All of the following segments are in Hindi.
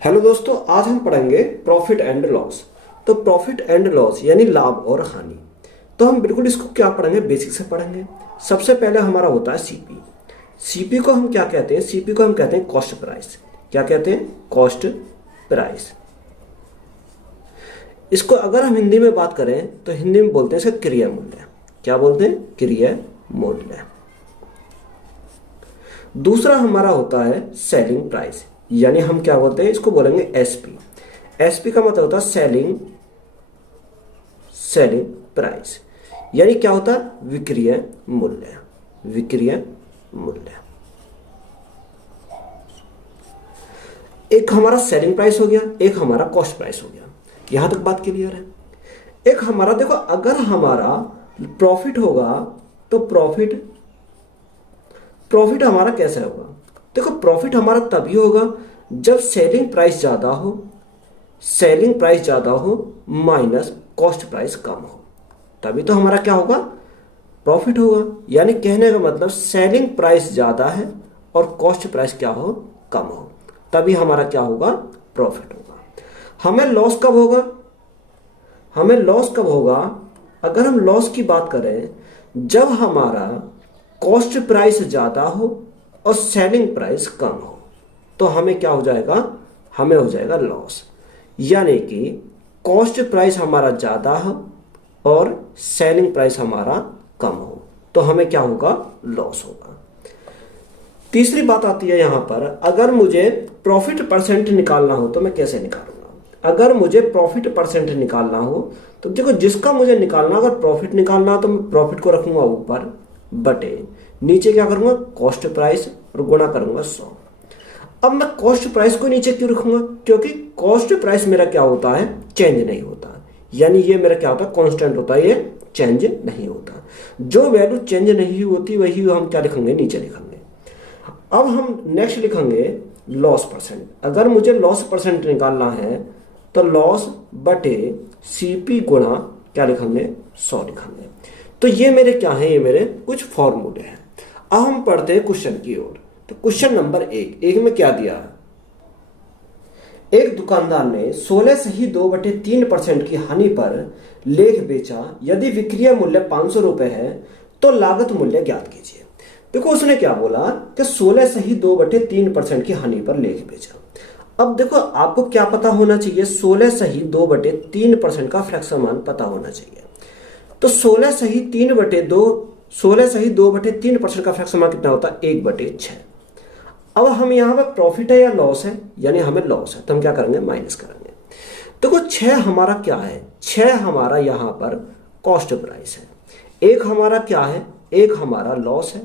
हेलो दोस्तों, आज हम पढ़ेंगे प्रॉफिट एंड लॉस। तो प्रॉफिट एंड लॉस यानी लाभ और हानि। तो हम बिल्कुल इसको क्या पढ़ेंगे, बेसिक से पढ़ेंगे। सबसे पहले हमारा होता है सीपी। सीपी को हम क्या कहते हैं? सीपी को हम कहते हैं कॉस्ट प्राइस। क्या कहते हैं? Cost price. इसको अगर हम हिंदी में बात करें तो हिंदी में बोलते हैं इसका क्रिया मूल्य। क्या बोलते हैं? क्रिया मूल्य। दूसरा हमारा होता है सेलिंग प्राइस, यानी हम क्या बोलते हैं? इसको बोलेंगे एसपी। एसपी का मतलब होता है सेलिंग प्राइस, यानी क्या होता है? विक्रय मूल्य। विक्रय मूल्य। एक हमारा सेलिंग प्राइस हो गया, एक हमारा कॉस्ट प्राइस हो गया। यहां तक बात क्लियर है। एक हमारा देखो, अगर हमारा प्रॉफिट होगा तो प्रॉफिट हमारा कैसा होगा? देखो, प्रॉफिट हमारा तभी होगा जब सेलिंग प्राइस ज्यादा हो, सेलिंग प्राइस ज्यादा हो माइनस कॉस्ट प्राइस कम हो, तभी तो हमारा क्या होगा? प्रॉफिट होगा। यानी कहने का मतलब सेलिंग प्राइस ज्यादा है और कॉस्ट प्राइस क्या हो? कम हो, तभी हमारा क्या होगा? प्रॉफिट होगा। हमें लॉस कब होगा? हमें लॉस कब होगा? अगर हम लॉस की बात करें, जब हमारा कॉस्ट प्राइस ज्यादा हो और सेलिंग प्राइस कम हो, तो हमें क्या हो जाएगा? हमें हो जाएगा लॉस। यानी कि कॉस्ट प्राइस हमारा ज्यादा हो और सेलिंग प्राइस हमारा कम हो, तो हमें क्या होगा? लॉस होगा। तीसरी बात आती है यहां पर, अगर मुझे प्रॉफिट परसेंट निकालना हो तो मैं कैसे निकालूंगा? अगर मुझे प्रॉफिट परसेंट निकालना हो तो देखो, जिसका मुझे निकालना, अगर प्रॉफिट निकालना तो मैं प्रॉफिट को रखूंगा ऊपर, बटे नीचे क्या करूंगा? कॉस्ट प्राइस, और गुणा करूंगा 100। अब मैं कॉस्ट प्राइस को नीचे क्यों रखूंगा? क्योंकि कॉस्ट प्राइस मेरा क्या होता है? चेंज नहीं होता। यानी ये मेरा क्या होता है? कांस्टेंट होता है, ये चेंज नहीं होता। जो वैल्यू चेंज नहीं होती वही हम क्या लिखेंगे? नीचे लिखेंगे। अब हम नेक्स्ट लिखेंगे लॉस परसेंट। अगर मुझे लॉस परसेंट निकालना है तो लॉस बटे सीपी गुणा क्या लिखेंगे? 100 लिखेंगे। तो ये मेरे क्या है? ये मेरे कुछ फॉर्मूले हैं। अब हम पढ़ते हैं क्वेश्चन की ओर। तो क्वेश्चन नंबर एक में क्या दिया है? एक दुकानदार ने 16.2/3% की हानि पर लेख बेचा। यदि विक्रय मूल्य 500 रुपए है तो लागत मूल्य ज्ञात कीजिए। देखो, उसने क्या बोला कि 16.2/3% की हानि पर लेख बेचा। अब देखो, आपको क्या पता होना चाहिए? 16.2/3% का फ्रैक्शन मान पता होना चाहिए। तो 16.2/3% का फ्रैक्शन मान कितना होता है? 1/6। अब हम यहाँ पर प्रॉफिट है या लॉस है? यानी हमें लॉस है, तो हम क्या करेंगे? माइनस करेंगे। देखो, 6 हमारा क्या है? 6 हमारा यहाँ पर कॉस्ट प्राइस है। एक हमारा क्या है? एक हमारा लॉस है।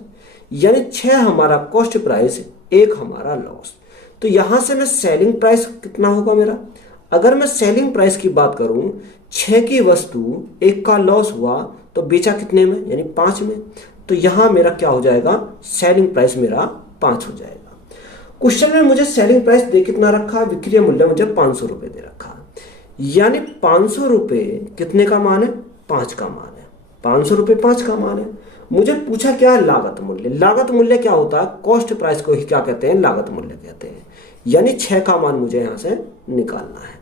यानी 6 हमारा कॉस्ट प्राइस, एक हमारा लॉस। तो यहां से मैं सेलिंग प्राइस कितना होगा मेरा? अगर मैं सेलिंग प्राइस की बात करूं, 6 की वस्तु, एक का लॉस हुआ तो बेचा कितने में? यानी 5 में। तो यहां मेरा क्या हो जाएगा? सेलिंग प्राइस मेरा 5 हो जाएगा। क्वेश्चन में मुझे सेलिंग प्राइस दे कितना रखा? विक्रय मूल्य मुझे 500 रुपए दे रखा। यानी 500 रुपए कितने का मान है? 5 का मान है। 500 रुपए 5 का मान है। मुझे पूछा क्या है? लागत मूल्य। लागत मूल्य क्या होता है? कॉस्ट प्राइस को ही क्या कहते हैं? लागत मूल्य कहते हैं। यानी 6 का मान मुझे यहां से निकालना है।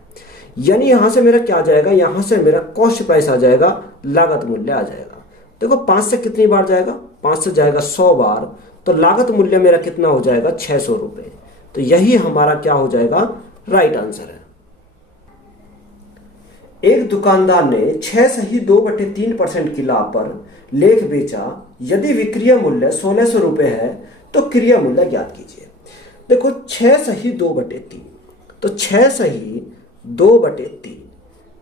यानी यहां से मेरा क्या आ जाएगा? यहां से मेरा कॉस्ट प्राइस आ जाएगा, लागत मूल्य आ जाएगा। देखो, 5 से कितनी बार जाएगा? 5 से जाएगा 100 बार। तो लागत मूल्य मेरा कितना हो जाएगा? 600 रुपए। तो यही हमारा क्या हो जाएगा? राइट आंसर है। एक दुकानदार ने 6.2/3% की लाभ पर लेख बेचा। यदि विक्रय मूल्य 1600 रुपए है तो क्रय मूल्य ज्ञात कीजिए। देखो, 6.2/3, तो 6.2/3,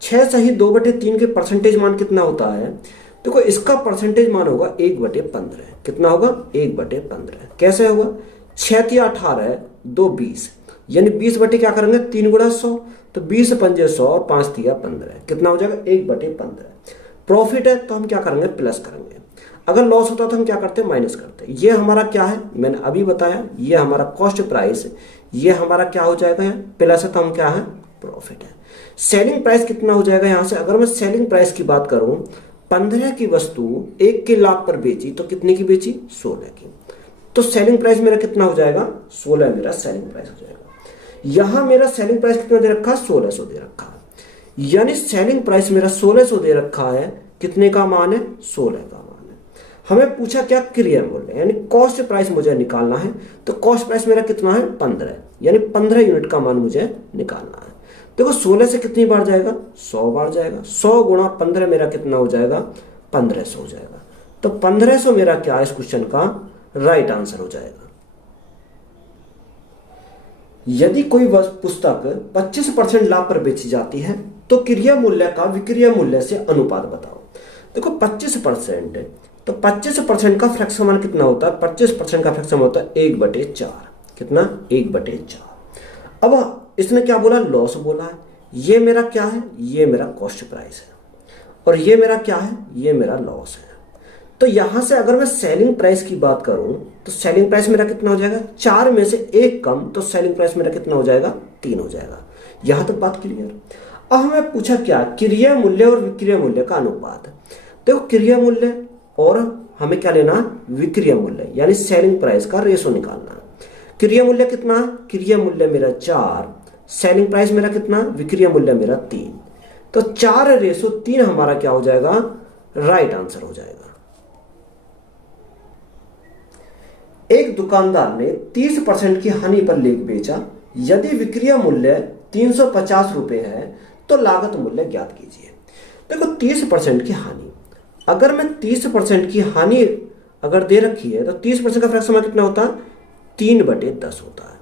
6.2/3 के परसेंटेज मान कितना होता है? देखो, इसका परसेंटेज मान होगा 1/15। कितना होगा? 1/15। कैसे होगा? 6 या 18, 2 20, यानी 20 बटे क्या करेंगे? 3 गुणा 100। तो 20 पंजे 100 और 5 तिया 15। कितना हो जाएगा? 1/15। प्रॉफिट है तो हम क्या करेंगे? प्लस करेंगे। अगर लॉस होता तो हम क्या करते? माइनस करते। ये हमारा क्या है? मैंने अभी बताया, ये हमारा कॉस्ट प्राइस, ये हमारा क्या हो जाएगा? प्लस है तो हम क्या है? प्रॉफिट है। सेलिंग प्राइस कितना हो जाएगा यहां से? अगर मैं सेलिंग प्राइस की बात करूं, 15 की वस्तु 1 के लाभ पर बेची तो कितने की बेची? 16 की। तो सेलिंग प्राइस मेरा कितना हो जाएगा? 16 मेरा सेलिंग प्राइस हो जाएगा। यहां मेरा सेलिंग प्राइस कितना दे रखा है, 1600 दे रखा है। यानी सेलिंग प्राइस मेरा 1600 दे रखा है, कितने का मान है, 16 का मान है। हमें पूछा क्या, क्रय मूल्य यानी कॉस्ट प्राइस मुझे निकालना है। तो कॉस्ट प्राइस मेरा कितना है, 15, यानी 15 यूनिट का मान मुझे निकालना है। देखो 16 से कितनी बार जाएगा, 100 बार जाएगा। 100 गुणा 15 मेरा कितना हो जाएगा, 1500 हो जाएगा। तो 1500 मेरा क्या है, इस क्वेश्चन का राइट आंसर हो जाएगा। यदि कोई पुस्तक 25% लाभ पर बेची जाती है तो क्रय मूल्य का विक्रय मूल्य से अनुपात बताओ। देखो 25%, तो 25% का फ्रैक्शन मान कितना होता है, 25% का फ्रैक्शन होता है 1/4। कितना, 1/4। अब इसने क्या बोला, लॉस बोला है। ये मेरा क्या है, ये मेरा कॉस्ट प्राइस है, और ये मेरा क्या है, ये मेरा लॉस है। तो यहां से अगर मैं सेलिंग प्राइस की बात करूं तो सेलिंग प्राइस मेरा कितना हो जाएगा, 4 में से 1 कम, तो सेलिंग प्राइस मेरा कितना हो जाएगा, 3 हो जाएगा। यहां तक बात क्लियर। अब हमें पूछा क्या, क्रय मूल्य और विक्रय मूल्य का अनुपात। देखो क्रय मूल्य और हमें क्या लेना, विक्रय मूल्य यानी सेलिंग प्राइस का रेशो निकालना है। क्रय मूल्य कितना, क्रय मूल्य मेरा 4, सेलिंग प्राइस मेरा कितना, विक्रय मूल्य मेरा 3। तो 4:3 हमारा क्या हो जाएगा, राइट आंसर हो जाएगा। एक दुकानदार ने 30% की हानि पर लेख बेचा। यदि विक्रय मूल्य 350 रुपए है तो लागत मूल्य ज्ञात कीजिए। देखो 30% की हानि, अगर मैं 30% की हानि अगर दे रखी है तो 30% का फ्रैक्शन कितना होता है, 3/10 होता है।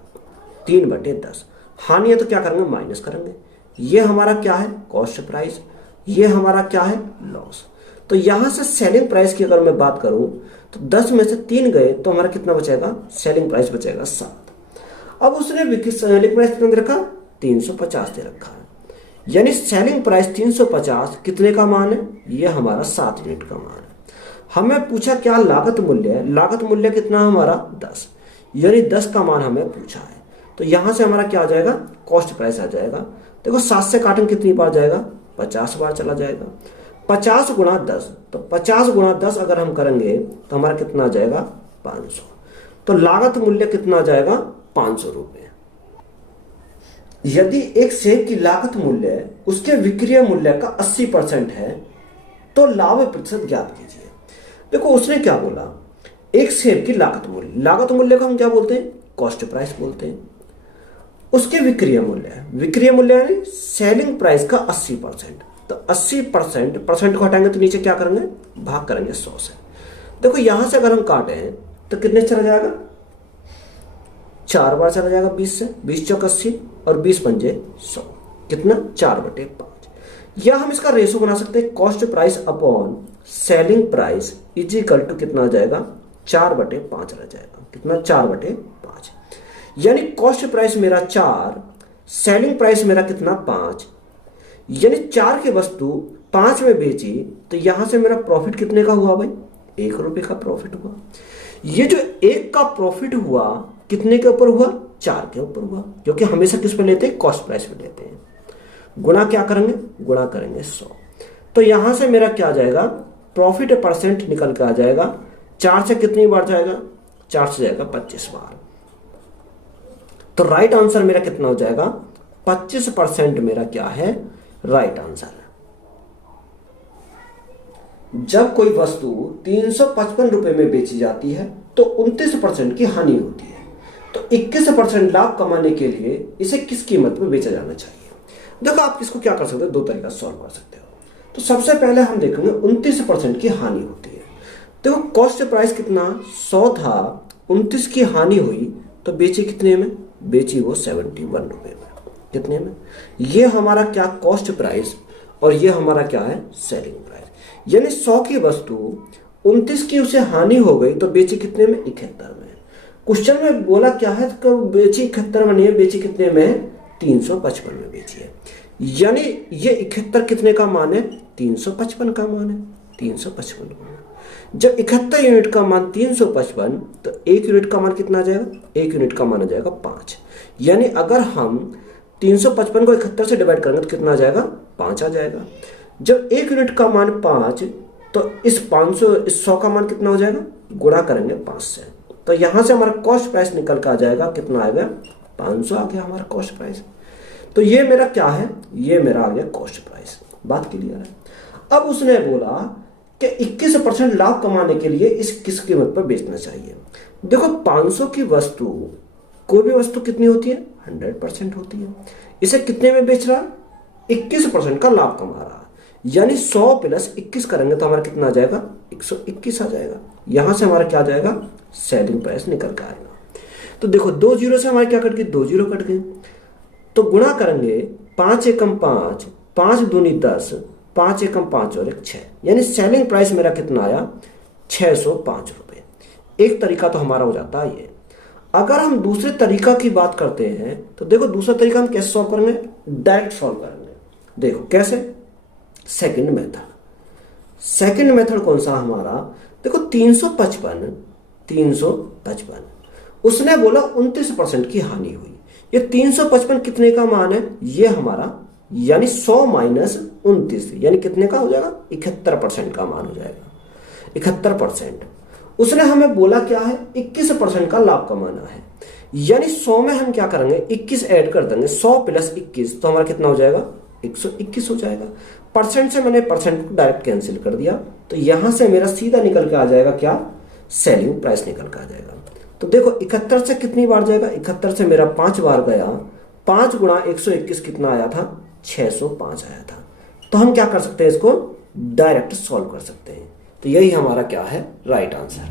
3/10 हानि है तो क्या करेंगे, माइनस करेंगे। ये हमारा क्या है, कॉस्ट प्राइस, ये हमारा क्या है, लॉस। तो यहां से सेलिंग प्राइस की अगर मैं बात करूं तो 10 में से 3 गए तो हमारा कितना बचेगा, सेलिंग प्राइस बचेगा 7। अब उसने सेलिंग प्राइस कितना दे रखा, 350 दे रखा है। यानी सेलिंग प्राइस 350 कितने का मान है, ये हमारा 7 यूनिट का मान है। हमें पूछा क्या, लागत मूल्य है। लागत मूल्य कितना हमारा, 10, यानी 10 का मान हमें पूछा है। तो यहां से हमारा क्या आ जाएगा, कॉस्ट प्राइस आ जाएगा। देखो 7 से काटेंगे कितनी बार जाएगा, 50 बार चला जाएगा। 50 गुणा 10, तो 50 गुणा 10 अगर हम करेंगे तो हमारा कितना आ जाएगा, 500। तो लागत मूल्य कितना आ जाएगा, 500 रुपए। यदि एक सेब की लागत मूल्य उसके विक्रय मूल्य का 80% है तो लाभ प्रतिशत ज्ञात कीजिए। देखो उसने क्या बोला, एक सेब की लागत मूल्य को हम क्या बोलते हैं, कॉस्ट प्राइस बोलते हैं। उसके विक्रय मूल्य यानी सेलिंग प्राइस का 80%। तो 80% को हटाएंगे तो नीचे क्या करेंगे, भाग करेंगे 100 से। देखो यहां से अगर हम काटें तो कितने चला जाएगा, 4 बार चला जाएगा 20 से, 20 चौक 80 और 20 पंजे 100, कितना, 4/5। या हम इसका रेशो बना सकते हैं, cost price upon selling price is equal to कितना आ जाएगा, 4/5 रह जाएगा। कितना, 4/5। यानी कॉस्ट प्राइस मेरा 4, सेलिंग प्राइस मेरा कितना, 5। यानी 4 की वस्तु 5 में बेची तो यहां से मेरा प्रॉफिट कितने का हुआ भाई, 1 रुपए का प्रॉफिट हुआ। ये जो 1 का प्रॉफिट हुआ कितने के ऊपर हुआ, 4 के ऊपर हुआ, क्योंकि हमेशा किस पे लेते हैं, कॉस्ट प्राइस पे लेते हैं। गुणा क्या करेंगे, गुणा करेंगे 100। तो यहां से मेरा क्या आ जाएगा, प्रॉफिट परसेंट निकल के आ जाएगा। 4 से कितनी बार जाएगा, 4 से जाएगा 25 बार। तो राइट आंसर मेरा कितना हो जाएगा, 25% मेरा क्या है, राइट आंसर है। जब कोई वस्तु 355 रुपए में बेची जाती है तो 29% की हानि होती है, तो 21% लाभ कमाने के लिए इसे किस कीमत में बेचा जाना चाहिए। देखो आप इसको क्या कर सकते हो, 2 तरीका सॉल्व कर सकते हो। तो सबसे पहले हम देखेंगे 29% की हानि होती है। देखो कॉस्ट प्राइस कितना, 100 था, 29 की हानि हुई तो बेची कितने में, बेची वो 71 रुपए में। कितने में, ये हमारा क्या, कॉस्ट प्राइस, और ये हमारा क्या है, सेलिंग प्राइस। यानी 100 की वस्तु 29 की उसे हानि हो गई तो बेची कितने में, 71 में। क्वेश्चन में बोला क्या है, तो बेची 71 में नहीं, बेची कितने में, 355 में बेची है। यानी ये 71 कितने का मान है, 355 का मान है, 355 का मान। जब 71 यूनिट का मान 355 तो 1 यूनिट का मान कितना आ जाएगा, 1 यूनिट का मान आ जाएगा 5। यानी अगर हम 355 को 71 से डिवाइड करेंगे तो कितना आ जाएगा, 5 आ जाएगा। जब 1 यूनिट का मान 5 तो इस 100 का मान कितना हो जाएगा, गुणा करेंगे 5 से। तो यहां से हमारा कॉस्ट प्राइस निकल कर आ जाएगा, कितना आएगा, 500 आ गया हमारा कॉस्ट प्राइस। तो ये मेरा क्या है, ये मेरा आ गया कॉस्ट प्राइस। बात क्लियर है। अब उसने बोला कि 21% लाभ कमाने के लिए इस किस कीमत पर बेचना चाहिए। देखो 500 की वस्तु, कोई भी वस्तु कितनी होती है, 100% होती है। इसे कितने में बेच रहा है, 21% का लाभ कमा रहा है। यानी 100 प्लस 21 करेंगे तो हमारा कितना आ जाएगा, 121 आ जाएगा। यहां से हमारा क्या आ जाएगा, सेलिंग प्राइस निकल के आएगा। तो देखो 2 जीरो से हमारे क्या कट गए, 2 जीरो कट गए। तो गुणा करेंगे 5 एकम 5, 5 दूनी 10, 5 एकम 5 और 1 6, यानी सेलिंग प्राइस मेरा कितना आया, 605 रुपए। एक तरीका तो हमारा हो जाता है ये। अगर हम दूसरे तरीका की बात करते हैं तो देखो दूसरा तरीका हम कैसे सॉल्व करेंगे, डायरेक्ट सॉल्व करेंगे। देखो कैसे, सेकंड मेथड। सेकंड मेथड कौन सा हमारा, देखो 355 उसने बोला 29% की हानि हुई। ये 355 कितने का मान है, ये हमारा यानी 100 माइनस 29 यानी कितने का हो जाएगा, 71% का मान हो जाएगा, 71%। उसने हमें बोला क्या है, 21% का लाभ कमाना है। यानी 100 में हम क्या करेंगे, 21 ऐड कर देंगे, 100 प्लस 21 तो हमारा कितना हो जाएगा, 121 हो जाएगा। परसेंट से मैंने परसेंट को डायरेक्ट कैंसिल कर दिया, तो यहां से मेरा सीधा निकल के आ जाएगा क्या, सेलिंग प्राइस निकल के आ जाएगा। तो देखो 71 से कितनी बार जाएगा, 71 से मेरा 5 बार गया, 5 गुणा 121 कितना आया था, 605 आया था। तो हम क्या कर सकते हैं, इसको डायरेक्ट सॉल्व कर सकते हैं। तो यही हमारा क्या है, राइट आंसर।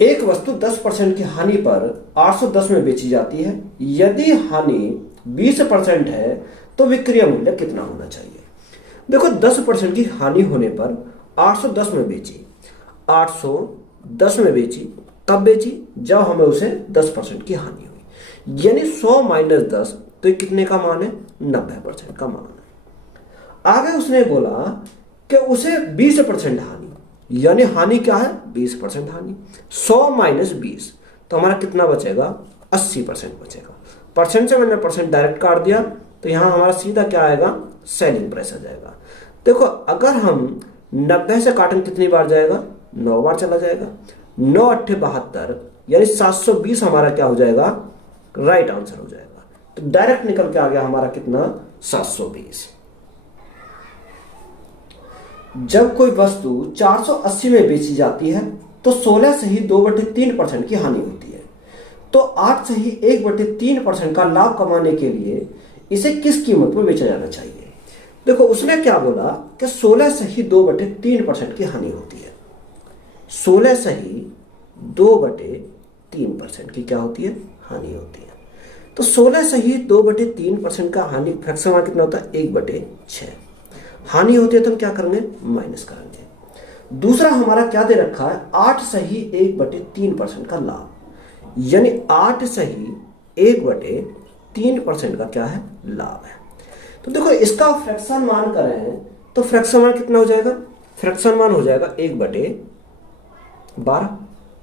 एक वस्तु 10% की हानि पर 810 में बेची जाती है। यदि हानि 20% है तो विक्रय मूल्य कितना होना चाहिए। देखो 10% की हानि होने पर 810 में बेची, 810 में बेची, कब बेची, जब हमें उसे 10% की हानि हुई। यानी 100 माइनस 10 तो ये कितने का मान है, 90% का मान है। आगे उसने बोला कि उसे 20% हानि, यानी हानि क्या है, 20% हानि। 100 माइनस 20 तो हमारा कितना बचेगा, 80% बचेगा। परसेंट से मैंने परसेंट डायरेक्ट काट दिया, तो यहां हमारा सीधा क्या आएगा, सेलिंग प्राइस आ जाएगा। देखो अगर हम 90 से काटें कितनी बार जाएगा, 9 बार चला जाएगा। 9 8 72 यानी 720 हमारा क्या हो जाएगा, राइट आंसर हो जाएगा। तो डायरेक्ट निकल के आ गया हमारा कितना, 720। जब कोई वस्तु 480 में बेची जाती है तो 16 से ही 2/3% की हानि होती है। तो 8 से ही 1/3% का लाभ कमाने के लिए इसे किस कीमत पर बेचा जाना चाहिए। देखो उसने क्या बोला कि 16 से ही 2/3% की हानि होती है। 16 से ही 2/3% की क्या होती है, हानि होती है। तो 16 से ही 2/3% का हानि फ्रैक्शन में कितना होता है, 1/6 हानि होती है। तो हम क्या करेंगे, माइनस करेंगे। दूसरा हमारा क्या दे रखा है, 8 से ही 1/3% का लाभ, यानी 8 से ही 1/3% का क्या है, लाभ है। तो देखो इसका फ्रैक्शन मान करें तो फ्रैक्शन मान कितना हो जाएगा, फ्रैक्शन मान हो जाएगा 1/12,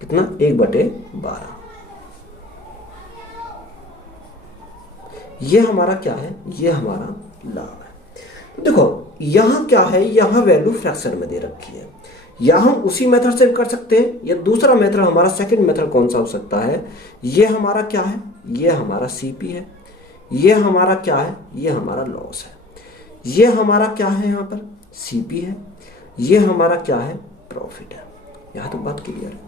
कितना, 1/12। ये हमारा क्या है, ये हमारा लाभ है। देखो यहां क्या है, यहां वैल्यू फ्रैक्शन में दे रखी है। या हम उसी मेथड से कर सकते हैं, या दूसरा मेथड हमारा सेकंड मेथड कौन सा हो सकता है, ये हमारा क्या है, ये हमारा सीपी है, ये हमारा क्या है, ये हमारा लॉस है, ये हमारा क्या है, यहां पर सीपी है, ये हमारा क्या है, प्रॉफिट है। यहां तो बात क्लियर है।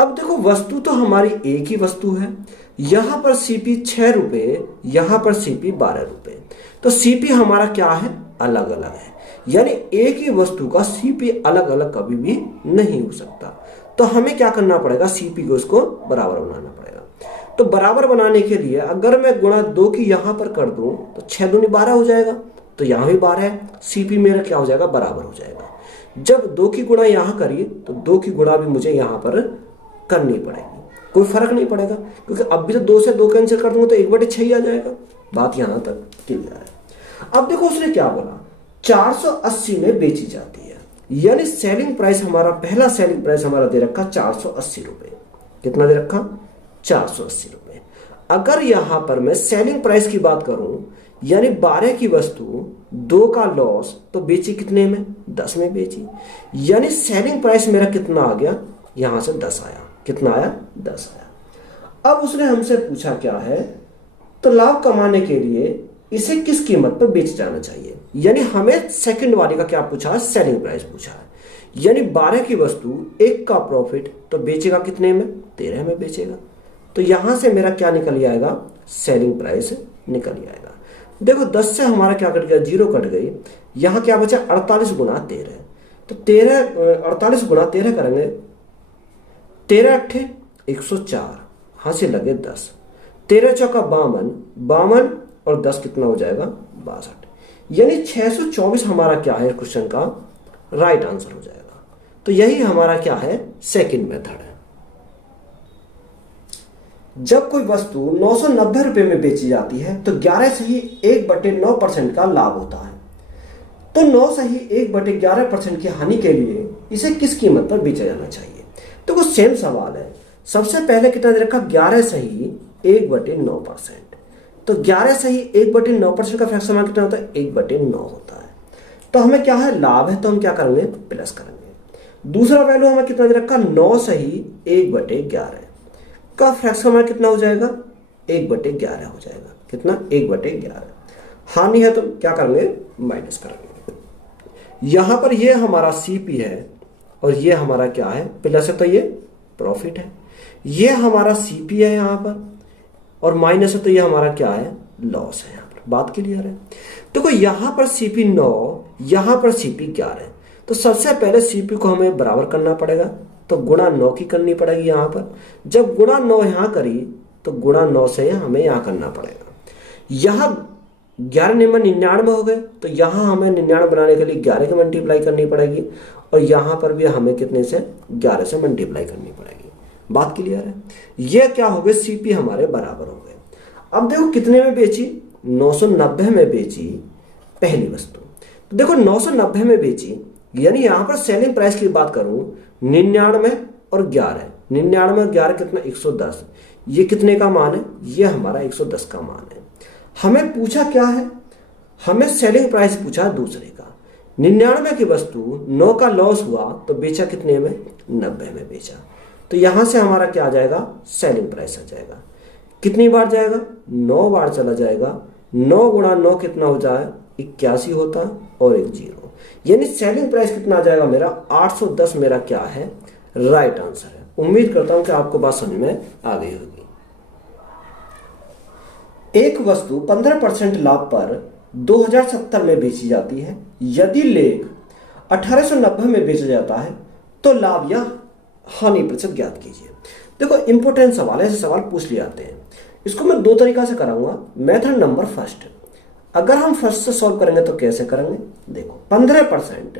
अब देखो वस्तु तो हमारी एक ही वस्तु है, यहां पर सीपी 6 रुपए, यहां पर सीपी 12 रुपए। तो सीपी हमारा क्या है, अलग अलग है। यानी एक ही वस्तु का सीपी अलग अलग कभी भी नहीं हो सकता। तो हमें क्या करना पड़ेगा, सीपी को उसको बराबर बनाना पड़ेगा। तो बराबर बनाने के लिए अगर मैं गुणा 2 की यहां पर कर दूं तो 6 दूनी 12 हो जाएगा। तो यहां भी 12 है, सीपी मेरा क्या हो जाएगा, बराबर हो जाएगा। जब 2 की गुणा यहां करिए तो 2 की गुणा भी मुझे यहां पर करनी पड़ेगी, कोई फर्क नहीं पड़ेगा, क्योंकि अब भी तो 2 से 2 कैंसिल कर दूंगा तो 1/6 ही आ जाएगा। बात यहां तक क्लियर है। अब देखो उसने क्या बोला, 480 में बेची जाती है, यानी सेलिंग प्राइस हमारा, पहला सेलिंग प्राइस हमारा दे रखा 480 रुपए। कितना दे रखा, 480 रुपए। अगर यहां पर मैं सेलिंग प्राइस की बात करूं, यानी 12 की वस्तु 2 का लॉस, तो बेची कितने में, 10 में बेची। यानी सेलिंग प्राइस मेरा कितना आ गया, यहां से 10 आया, कितना आया, 10 आया। अब उसने हमसे पूछा क्या है, तो लाभ कमाने के लिए इसे किस कीमत पर बेच जाना चाहिए। यानी हमें सेकंड वाली का क्या पूछा है, सेलिंग प्राइस पूछा है। यानी 12 की वस्तु 1 का प्रॉफिट तो बेचेगा कितने में, 13 में बेचेगा। तो यहां से मेरा क्या निकल आएगा, सेलिंग प्राइस निकल आएगा। देखो 10 से हमारा क्या कट गया, 0 कट गई। यहां क्या बचा, 48 गुना 13। तो 48 गुना 13 करेंगे, 13 अट्ठे 104, हासिल लगे 10, 13 चौका 52, 52 और 10 कितना हो जाएगा, 62। यानी 624 हमारा क्या है क्वेश्चन का राइट आंसर हो जाएगा। तो यही हमारा क्या है, सेकंड मेथड है। जब कोई वस्तु 990 रुपए में बेची जाती है तो 11 से ही 1/9% का लाभ होता है। तो 9 से ही 1/11% की हानि के लिए इसे किस कीमत पर बेचा जाना चाहिए। तो वो सेम सवाल है। सबसे पहले कितना दे रखा, 11 से ही 1/9%। तो 11 से ही 1/9% का फ्रैक्शन कितना होता है, 1/9 होता है। तो हमें क्या है, लाभ है, तो हम क्या करेंगे, प्लस करेंगे। दूसरा वैल्यू हमें कितना दे रखा, 9 से ही 1/11 का फ्रैक्शन कितना हो जाएगा, 1/11 हो जाएगा। कितना, 1/11। हानि है तो क्या करेंगे, माइनस करेंगे। यहां पर ये हमारा सीपी है और ये हमारा क्या है, प्लस है तो ये प्रॉफिट है। ये हमारा सीपी है यहां पर, और माइनस है तो ये हमारा क्या है, लॉस है। यहां पर बात क्लियर है। देखो यहां पर सीपी 9, यहां पर सीपी 11। तो सबसे पहले सीपी को हमें बराबर करना पड़ेगा, तो गुणा 9 की करनी पड़ेगी यहां पर। जब गुणा 9 यहां करी तो गुणा 9 से हमें यहां करना पड़ेगा। यहां 11 9 99 हो गए, तो यहां हमें 99 बनाने के लिए 11 की मल्टीप्लाई करनी पड़ेगी, और यहां पर भी हमें कितने से, 11 से मल्टीप्लाई करनी पड़ेगी। बात क्लियर है। ये क्या हो गए, सीपी हमारे बराबर हो गए। अब देखो कितने में बेची, 990 में बेची पहली वस्तु। तो देखो 990 में बेची, यानी यहां पर सेलिंग प्राइस की बात करूं, 99 और 11, 99 और 11 कितना, 110। ये कितने का मान है, ये हमारा 110 का मान है। हमें पूछा क्या है, हमें सेलिंग प्राइस पूछा दूसरे का। 99 की वस्तु 9 का लॉस हुआ तो बेचा कितने में, 90 में बेचा। तो यहां से हमारा क्या आ जाएगा, सेलिंग प्राइस आ जाएगा। कितनी बार जाएगा, 9 बार चला जाएगा। 9 गुणा 9 कितना हो जाए, 81 होता, और एक 0। यानी सेलिंग प्राइस कितना आ जाएगा मेरा, 810 मेरा क्या है, राइट आंसर है। उम्मीद करता हूं कि आपको बात समझ में आ गई होगी। एक वस्तु 15% लाभ पर 2070 में बेची जाती है। यदि लेख 1890 में बेचा जाता है तो लाभ या हानि प्रतिशत ज्ञात कीजिए। देखो इंपोर्टेंट सवाल है, ऐसे सवाल पूछ लिए जाते हैं। इसको मैं 2 तरीका से कराऊंगा। मेथड नंबर फर्स्ट, अगर हम फर्स्ट से सॉल्व करेंगे तो कैसे करेंगे, देखो 15%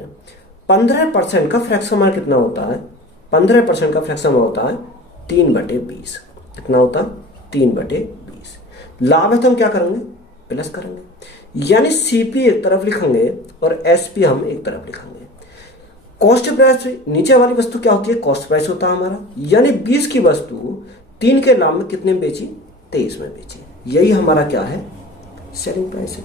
का फ्रैक्शन मान कितना होता है, 15% का फ्रैक्शन होता है 3/20। कितना होता है, 3/20। लाभ है तो हम क्या करेंगे, प्लस करेंगे। यानी सीपी एक तरफ लिखेंगे और एसपी हम एक तरफ लिखेंगे। कॉस्ट प्राइस नीचे वाली वस्तु क्या होती है, कॉस्ट प्राइस होता है हमारा। यानी 20 की वस्तु 3 के लाभ में कितने में बेची, 23 में बेची। यही हमारा क्या है, सेलिंग प्राइस है।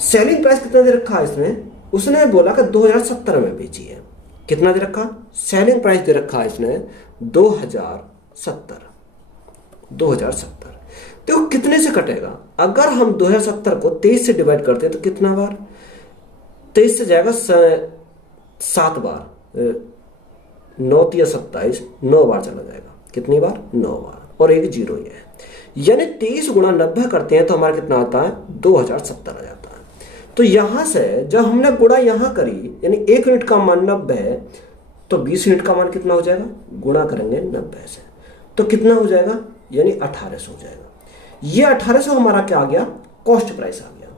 सेलिंग प्राइस कितना दे रखा है इसमें, उसने बोला कि 2070 में बेची है। कितना दे रखा, सेलिंग प्राइस दे रखा है इसने 2070। देखो कितने से कटेगा, अगर हम 2070 को 23 से डिवाइड करते हैं तो कितना बार, 23 से जाएगा 7 बार, 9 या 27, 9 बार चला जाएगा। कितनी बार, 9 बार, और एक 0 ही है। यानी 23 गुणा 90 करते हैं तो हमारा कितना आता है, 2070 आ जाता है। तो यहां से जब हमने गुणा यहां करी, यानी 1 यूनिट का मान 90 है, तो 20 यूनिट का मान कितना हो जाएगा, गुणा करेंगे 90 से, तो कितना हो जाएगा, यानी 1800 हो जाएगा। ये 1800 हमारा क्या आ गया, कॉस्ट प्राइस आ गया।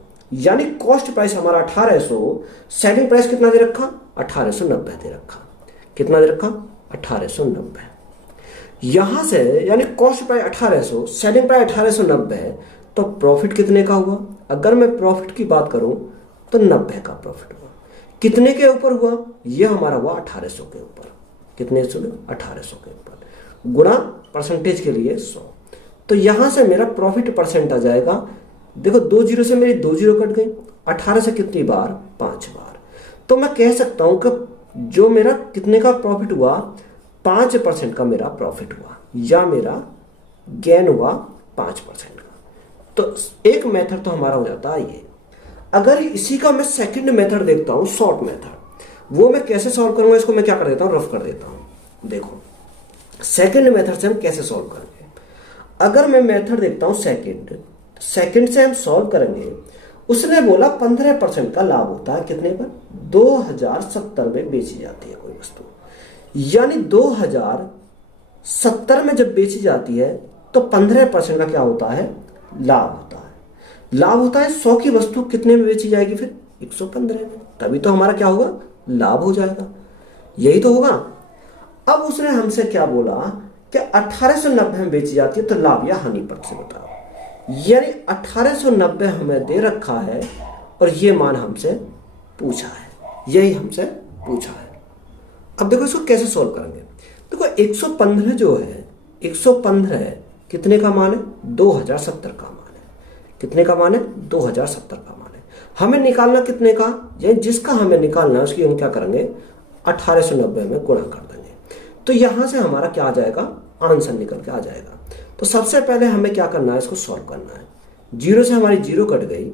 यानी कॉस्ट प्राइस हमारा 1800, सेलिंग प्राइस कितना दे रखा, 1890 दे रखा। कितना दे रखा, 1890। यहां से यानी कॉस्ट प्राइस 1800, सेलिंग प्राइस 1890, तो प्रॉफिट कितने का हुआ, अगर मैं प्रॉफिट की बात करूं तो 90 का प्रॉफिट हुआ। कितने के ऊपर हुआ, ये हमारा हुआ 1800 के ऊपर। कितने से, 1800 के ऊपर, गुणा परसेंटेज के लिए 100। तो यहां से मेरा प्रॉफिट परसेंट आ जाएगा। देखो 2 0 से मेरी 2 0 कट गई, 18 से कितनी बार, 5 बार। तो मैं कह सकता हूं कि जो मेरा कितने का प्रॉफिट हुआ, 5% का मेरा प्रॉफिट हुआ, या मेरा गेन हुआ 5% का। तो एक मेथड तो हमारा हो जाता है ये। अगर इसी का मैं सेकंड मेथड देखता हूं, शॉर्ट मेथड, वो मैं कैसे सॉल्व करूंगा, इसको मैं क्या कर देता हूं, रफ कर देता हूं। देखो सेकंड मेथड से हम कैसे सॉल्व करेंगे। अगर मैं मेथड देखता हूं सेकंड से हम सॉल्व करेंगे। उसने बोला 15% का लाभ होता है, कितने पर, 2070 में बेची जाती है कोई वस्तु, यानी 2070 में जब बेची जाती है तो 15% का क्या होता है, लाभ होता है। लाभ होता है 100 की वस्तु कितने में बेची जाएगी, फिर 115 में, तभी तो हमारा क्या होगा, लाभ हो जाएगा। यही तो होगा। अब उसने हमसे क्या बोला कि 1890 में बेची जाती है, तो लाभ या हानि पद से बताओ। यानी 1890 हमें दे रखा है और ये मान हमसे पूछा है, यही हमसे पूछा है। अब देखो इसको कैसे सॉल्व करेंगे। देखो 115 जो है, 115 कितने का मान है, 2070 का मान है। कितने का मान है, 2070 का मान है। हमें निकालना कितने का, यानी जिसका हमें निकालना है उसकी हम क्या करेंगे, 1890 में गुणा कर देंगे। तो यहां से हमारा क्या आ जाएगा, आंसर निकल के आ जाएगा। तो सबसे पहले हमें क्या करना है, इसको सॉल्व करना है। 0 से हमारी 0 कट गई।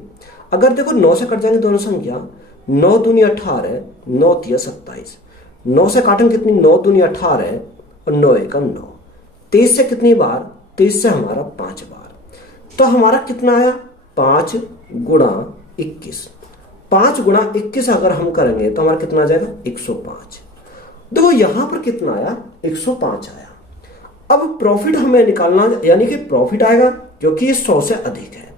अगर देखो 9 से कट जाएंगे दोनों संख्या, 9 दूनी 18, 9 तिया 27। 9 से काटेंगे कितनी, 9 दूनी 18 और 9 एकम 9। 23 से कितनी बार, 23 से हमारा 5 बार। तो हमारा कितना आया, 5 गुणा 21। 5 गुणा 21 अगर हम करेंगे तो हमारा कितना आ जाएगा, 105। देखो यहां पर कितना आया, 105 आया। अब प्रॉफिट हमें निकालना, यानी कि प्रॉफिट आएगा क्योंकि ये 100 से अधिक है।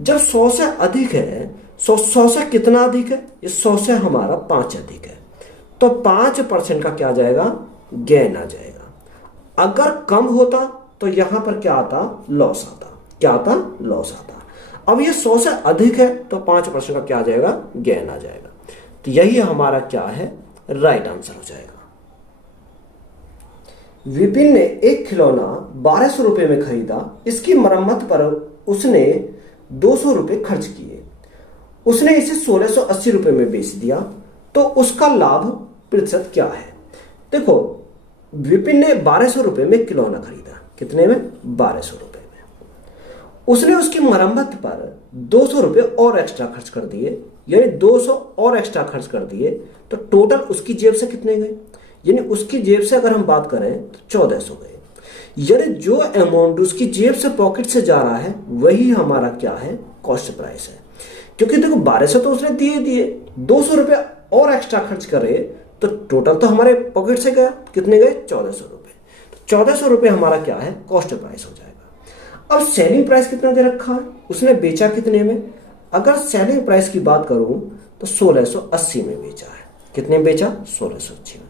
जब 100 से अधिक है, 100 से कितना अधिक है, ये 100 से हमारा 5 अधिक है, तो 5% का क्या आ जाएगा, गेन आ जाएगा। अगर कम होता तो यहां पर क्या आता, लॉस आता। क्या आता, लॉस आता। अब ये 100 से अधिक है तो 5% का क्या आ जाएगा, गेन आ जाएगा। तो यही हमारा क्या है, राइट आंसर हो जाएगा। विपिन ने एक खिलौना 1200 रुपए में खरीदा। इसकी मरम्मत पर उसने 200 रुपए खर्च किए। उसने इसे 1680 रुपए में बेच दिया, तो उसका लाभ प्रतिशत क्या है। देखो विपिन ने 1200 रुपए में खिलौना खरीदा, कितने में, 1200 रुपए में। उसने उसकी मरम्मत पर 200 रुपए और एक्स्ट्रा खर्च कर दिए, यानी 200 और एक्स्ट्रा खर्च कर दिए, तो टोटल उसकी जेब से कितने गए, यानी उसकी जेब से अगर हम बात करें तो 1400 गए। यानी जो अमाउंट उसकी जेब से, पॉकेट से जा रहा है, वही हमारा क्या है, कॉस्ट प्राइस है। क्योंकि देखो 1200 तो उसने दिए, 200 रुपए और एक्स्ट्रा खर्च करे तो टोटल तो हमारे पॉकेट से गया, कितने गए, 1400 रुपए। तो 1400 रुपए हमारा क्या है, कॉस्ट प्राइस हो जाएगा। अब सेलिंग प्राइस कितना दे रखा है, उसने बेचा कितने में। अगर सेलिंग प्राइस की बात करूं तो 1680 में बेचा है। कितने में बेचा, 1680 में।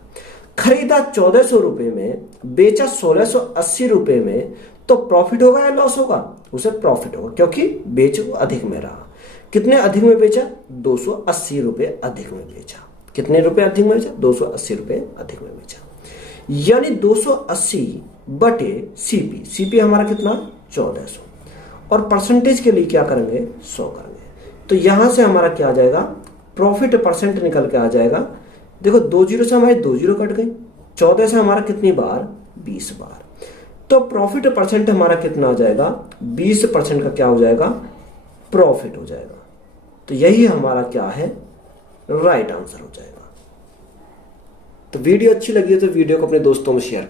खरीदा 1400 रुपए में, बेचा 1680 रुपए में, तो प्रॉफिट होगा या लॉस होगा, उसे प्रॉफिट होगा, क्योंकि बेच अधिक में रहा। कितने अधिक में बेचा, 280 रुपए अधिक में बेचा। कितने रुपए अधिक में बेचा, 280 रुपए अधिक में बेचा। यानी 280 बटे सीपी, सीपी हमारा कितना, 1400, और परसेंटेज के लिए क्या करेंगे, 100 करेंगे। तो यहां से हमारा क्या आ जाएगा, प्रॉफिट परसेंट निकल के आ जाएगा। देखो 20 से हमारे 20 कट गई, 14 से हमारा कितनी बार, 20 बार। तो प्रॉफिट परसेंट हमारा कितना आ जाएगा, 20% का क्या हो जाएगा, प्रॉफिट हो जाएगा। तो यही हमारा क्या है, राइट आंसर हो जाएगा। तो वीडियो अच्छी लगी है तो वीडियो को अपने दोस्तों में शेयर